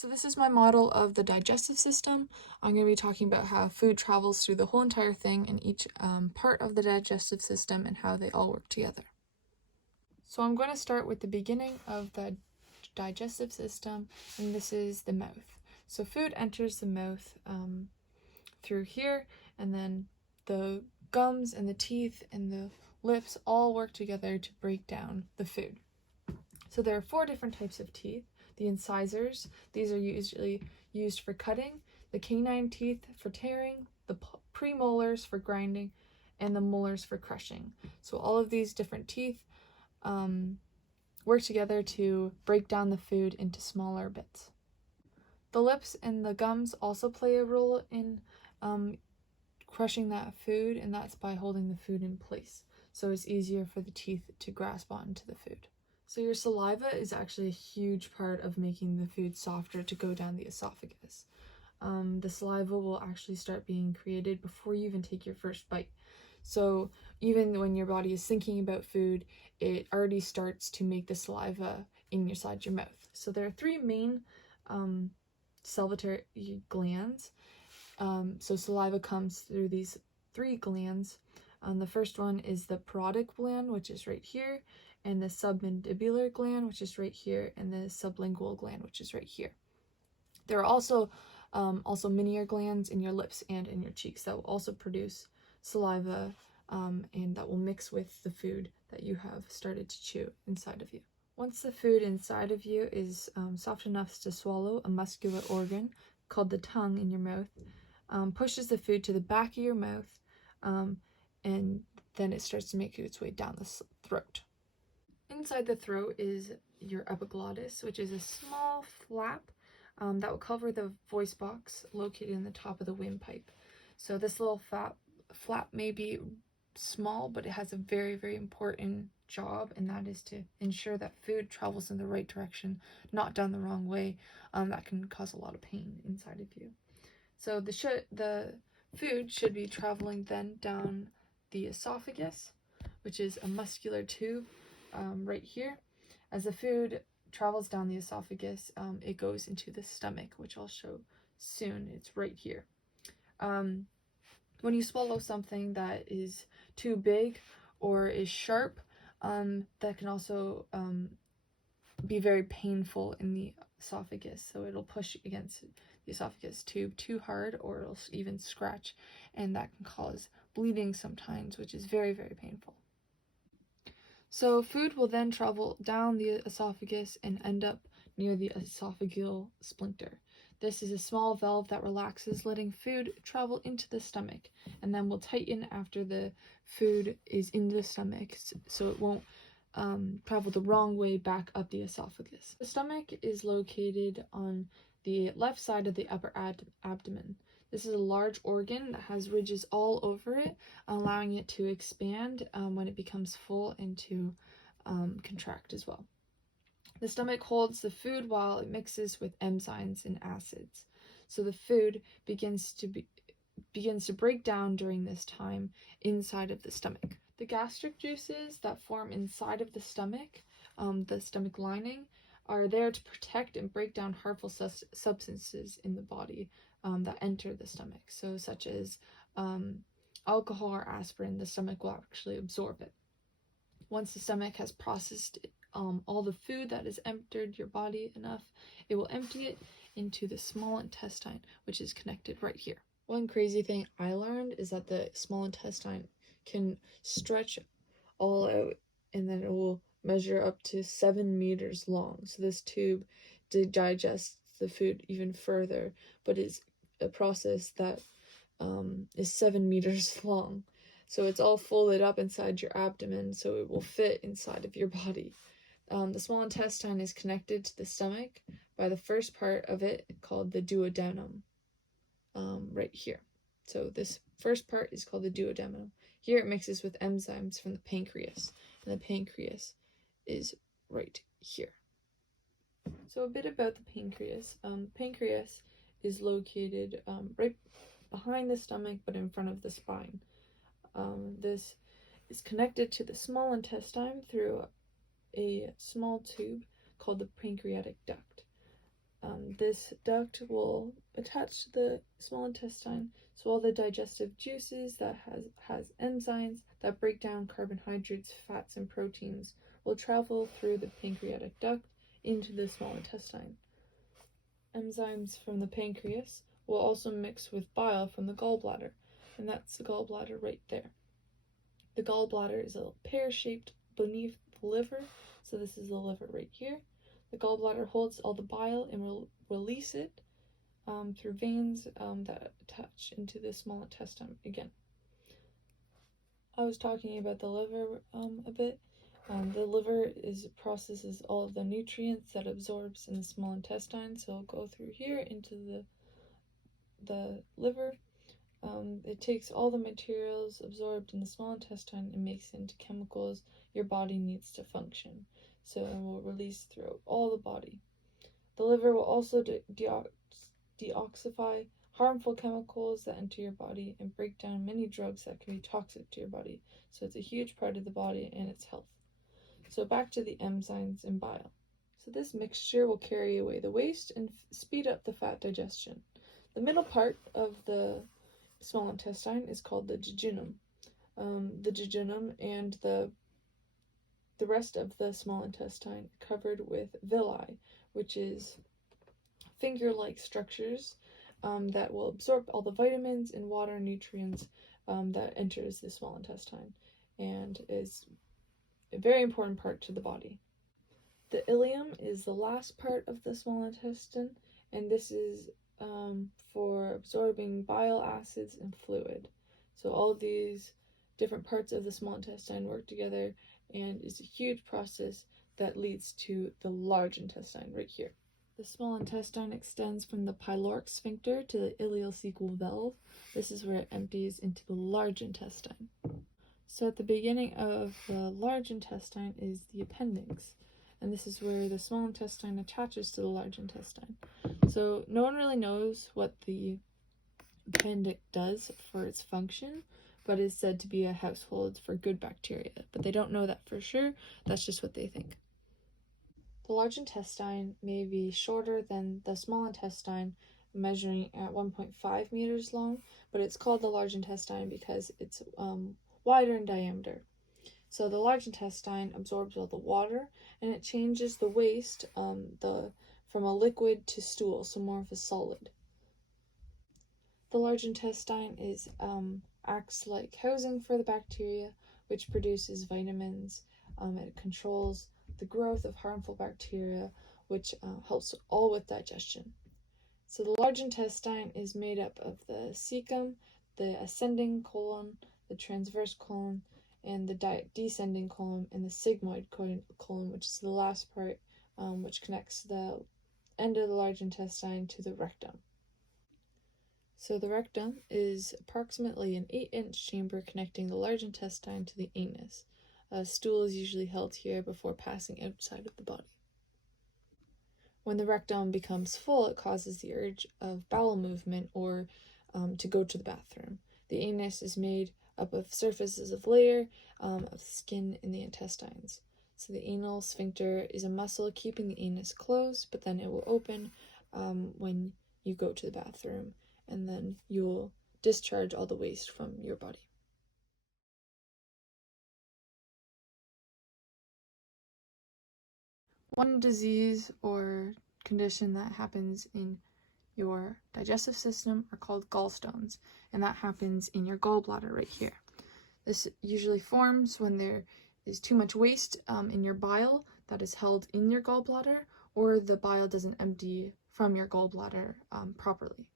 So this is my model of the digestive system. I'm going to be talking about how food travels through the whole entire thing and each part of the digestive system and how they all work together. So I'm going to start with the beginning of the digestive system, and this is the mouth. So food enters the mouth through here, and then the gums and the teeth and the lips all work together to break down the food. So there are 4 different types of teeth. The incisors, these are usually used for cutting, the canine teeth for tearing, the premolars for grinding, and the molars for crushing. So all of these different teeth work together to break down the food into smaller bits. The lips and the gums also play a role in crushing that food, and that's by holding the food in place. So it's easier for the teeth to grasp onto the food. So your saliva is actually a huge part of making the food softer to go down the esophagus. The saliva will actually start being created before you even take your first bite. So even when your body is thinking about food, it already starts to make the saliva inside your mouth. So there are 3 main salivary glands. So saliva comes through these 3 glands. The first one is the parotid gland, which is right here, and the submandibular gland, which is right here, and the sublingual gland, which is right here. There are also minier glands in your lips and in your cheeks that will also produce saliva, and that will mix with the food that you have started to chew inside of you. Once the food inside of you is soft enough to swallow, a muscular organ called the tongue in your mouth pushes the food to the back of your mouth, and then it starts to make its way down the throat. Inside the throat is your epiglottis, which is a small flap that will cover the voice box located in the top of the windpipe. So this little flap may be small, but it has a very, very important job, and that is to ensure that food travels in the right direction, not down the wrong way. That can cause a lot of pain inside of you. So the food should be traveling then down the esophagus, which is a muscular tube right here. As the food travels down the esophagus, it goes into the stomach, which I'll show soon. It's right here. When you swallow something that is too big or is sharp, that can also be very painful in the esophagus. So it'll push against the esophagus tube too hard, or it'll even scratch, and that can cause bleeding sometimes, which is very, very painful. So food will then travel down the esophagus and end up near the esophageal sphincter. This is a small valve that relaxes, letting food travel into the stomach, and then will tighten after the food is in the stomach, so it won't travel the wrong way back up the esophagus. The stomach is located on the left side of the upper abdomen. This is a large organ that has ridges all over it, allowing it to expand when it becomes full and to contract as well. The stomach holds the food while it mixes with enzymes and acids. So the food begins to break down during this time inside of the stomach. The gastric juices that form inside of the stomach lining, are there to protect and break down harmful substances in the body that enter the stomach. So such as alcohol or aspirin, the stomach will actually absorb it. Once the stomach has processed all the food that has entered your body enough, it will empty it into the small intestine, which is connected right here. One crazy thing I learned is that the small intestine can stretch all out, and then it will measure up to 7 meters long. So this tube digests the food even further, but it's a process that is 7 meters long. So it's all folded up inside your abdomen, so it will fit inside of your body. The small intestine is connected to the stomach by the first part of it called the duodenum, right here. So this first part is called the duodenum. Here it mixes with enzymes from the pancreas, and the pancreas is right here. So a bit about the pancreas. Pancreas is located right behind the stomach, but in front of the spine. This is connected to the small intestine through a small tube called the pancreatic duct. This duct will attach to the small intestine, so all the digestive juices that has enzymes that break down carbohydrates, fats, and proteins will travel through the pancreatic duct into the small intestine. Enzymes from the pancreas will also mix with bile from the gallbladder, and that's the gallbladder right there. The gallbladder is a pear-shaped beneath the liver, so this is the liver right here. The gallbladder holds all the bile and will release it through veins that attach into the small intestine again. I was talking about the liver a bit. The liver processes all of the nutrients that absorbs in the small intestine, so it'll go through here into the liver. It takes all the materials absorbed in the small intestine and makes it into chemicals your body needs to function. So it will release throughout all the body. The liver will also deoxify harmful chemicals that enter your body and break down many drugs that can be toxic to your body. So it's a huge part of the body and its health. So back to the enzymes and bile. So this mixture will carry away the waste and speed up the fat digestion. The middle part of the small intestine is called the jejunum. The jejunum and the rest of the small intestine covered with villi, which is finger-like structures that will absorb all the vitamins and water nutrients that enters the small intestine and is a very important part to the body. The ileum is the last part of the small intestine, and this is for absorbing bile acids and fluid. So all of these different parts of the small intestine work together and is a huge process that leads to the large intestine right here. The small intestine extends from the pyloric sphincter to the ileocecal valve. This is where it empties into the large intestine. So at the beginning of the large intestine is the appendix, and this is where the small intestine attaches to the large intestine. So no one really knows what the appendix does for its function, but is said to be a household for good bacteria. But they don't know that for sure, that's just what they think. The large intestine may be shorter than the small intestine, measuring at 1.5 meters long, but it's called the large intestine because it's wider in diameter. So the large intestine absorbs all the water and it changes the waste from a liquid to stool, so more of a solid. The large intestine acts like housing for the bacteria, which produces vitamins. It controls the growth of harmful bacteria, which helps all with digestion. So the large intestine is made up of the cecum, the ascending colon, the transverse colon, and the descending colon, and the sigmoid colon, which is the last part, which connects the end of the large intestine to the rectum. So the rectum is approximately an 8-inch chamber connecting the large intestine to the anus. A stool is usually held here before passing outside of the body. When the rectum becomes full, it causes the urge of bowel movement or to go to the bathroom. The anus is made up of surfaces of layer of skin in the intestines. So the anal sphincter is a muscle keeping the anus closed, but then it will open when you go to the bathroom, and then you'll discharge all the waste from your body. One disease or condition that happens in your digestive system are called gallstones, and that happens in your gallbladder right here. This usually forms when there is too much waste in your bile that is held in your gallbladder, or the bile doesn't empty from your gallbladder properly.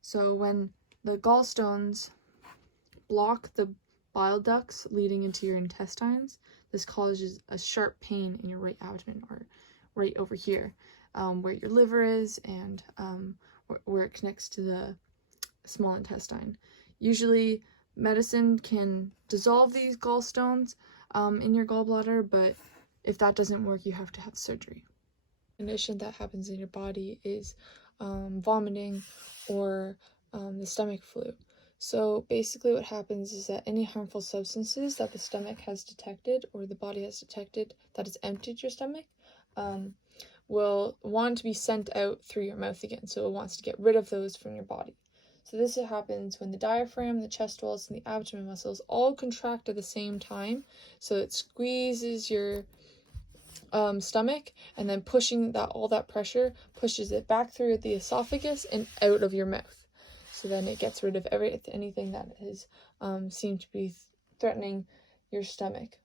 So when the gallstones block the bile ducts leading into your intestines, this causes a sharp pain in your right abdomen, or right over here, where your liver is and where it connects to the small intestine. Usually medicine can dissolve these gallstones in your gallbladder, but if that doesn't work, you have to have surgery. The condition that happens in your body is vomiting or the stomach flu. So basically what happens is that any harmful substances that the stomach has detected or the body has detected that has emptied your stomach will want to be sent out through your mouth again. So it wants to get rid of those from your body. So this happens when the diaphragm, the chest walls, and the abdomen muscles all contract at the same time. So it squeezes your stomach, and then pushing all that pressure pushes it back through the esophagus and out of your mouth. So then it gets rid of anything that has seemed to be threatening your stomach.